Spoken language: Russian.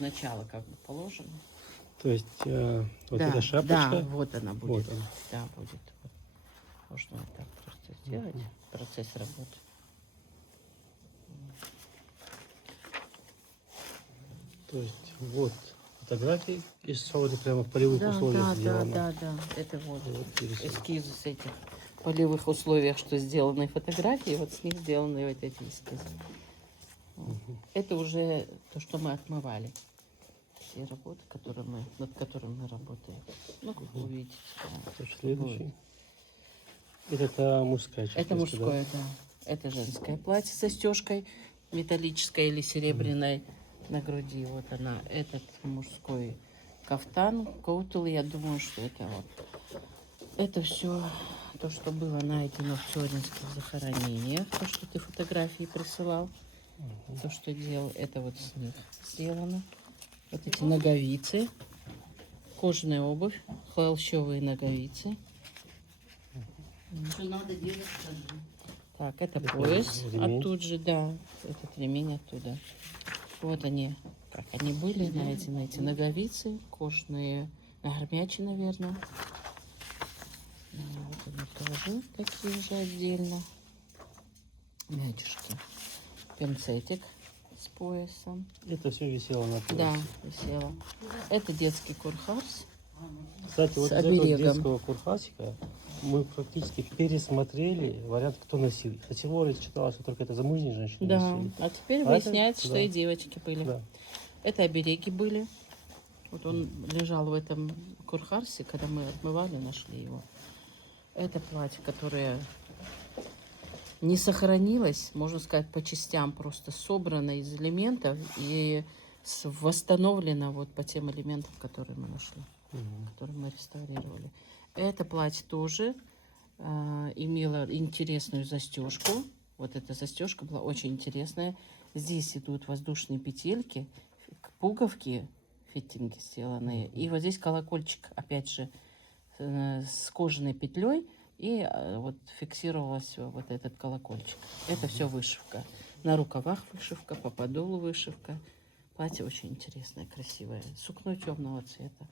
Начало как бы положено. То есть вот Да, эта шапочка. да, вот она будет. Вот она. Да, будет. Вот. Можно вот так просто сделать. Процесс работы. То есть вот фотографии из сауны прямо в полевых Да, условиях да, сделано. да, да, да. Это вот Вот рисунок. эскизы с этих полевых условиях, что сделаны фотографии, вот с них сделаны вот эти эскизы. Вот. Это уже то, что мы отмывали. Все работы, над которыми мы работаем. Ну, как вы увидите. Да, Так, что следующий. будет. Это мужская часть. Это мужское, да. Это женское платье с застежкой металлической или серебряной на груди. Вот она. Этот мужской кафтан, коутл. Я думаю, что это вот. Это все то, что было найдено в Цёринских захоронениях. То, что ты фотографии присылал. То, что делал, это вот с них сделано. Вот эти ноговицы. Кожаная обувь. Холщовые ноговицы. Что надо делать, скажи. Так, это Это пояс. ремень. Оттуда же, да. Этот ремень оттуда. Вот они, как они были, на эти ноговицы. Кожаные армячи, наверное. Вот они тоже такие же отдельно. Мячушки. Пинцетик с поясом. Это все висело на поясе. Да, висело. Это детский курхарс. Кстати, вот с из этого оберегом. детского курхасика мы практически пересмотрели вариант, кто носил. Хотя Лора читала, что только это замужние женщины Да, носили. а теперь А выясняется, это- что да. и девочки были. Да. Это обереги были. Вот он лежал в этом курхарсе, когда мы отмывали, нашли его. Это платье, которое не сохранилось, можно сказать, по частям, просто собрано из элементов и восстановлено вот по тем элементам, которые мы нашли, которые мы реставрировали. Это платье тоже имело интересную застежку. Вот эта застежка была очень интересная. Здесь идут воздушные петельки, пуговки, фитинги сделанные. И вот здесь колокольчик, опять же, с кожаной петлей. И вот фиксировалась вот этот колокольчик. Это все вышивка. На рукавах вышивка, по подолу вышивка. Платье очень интересное, красивое. Сукно темного цвета.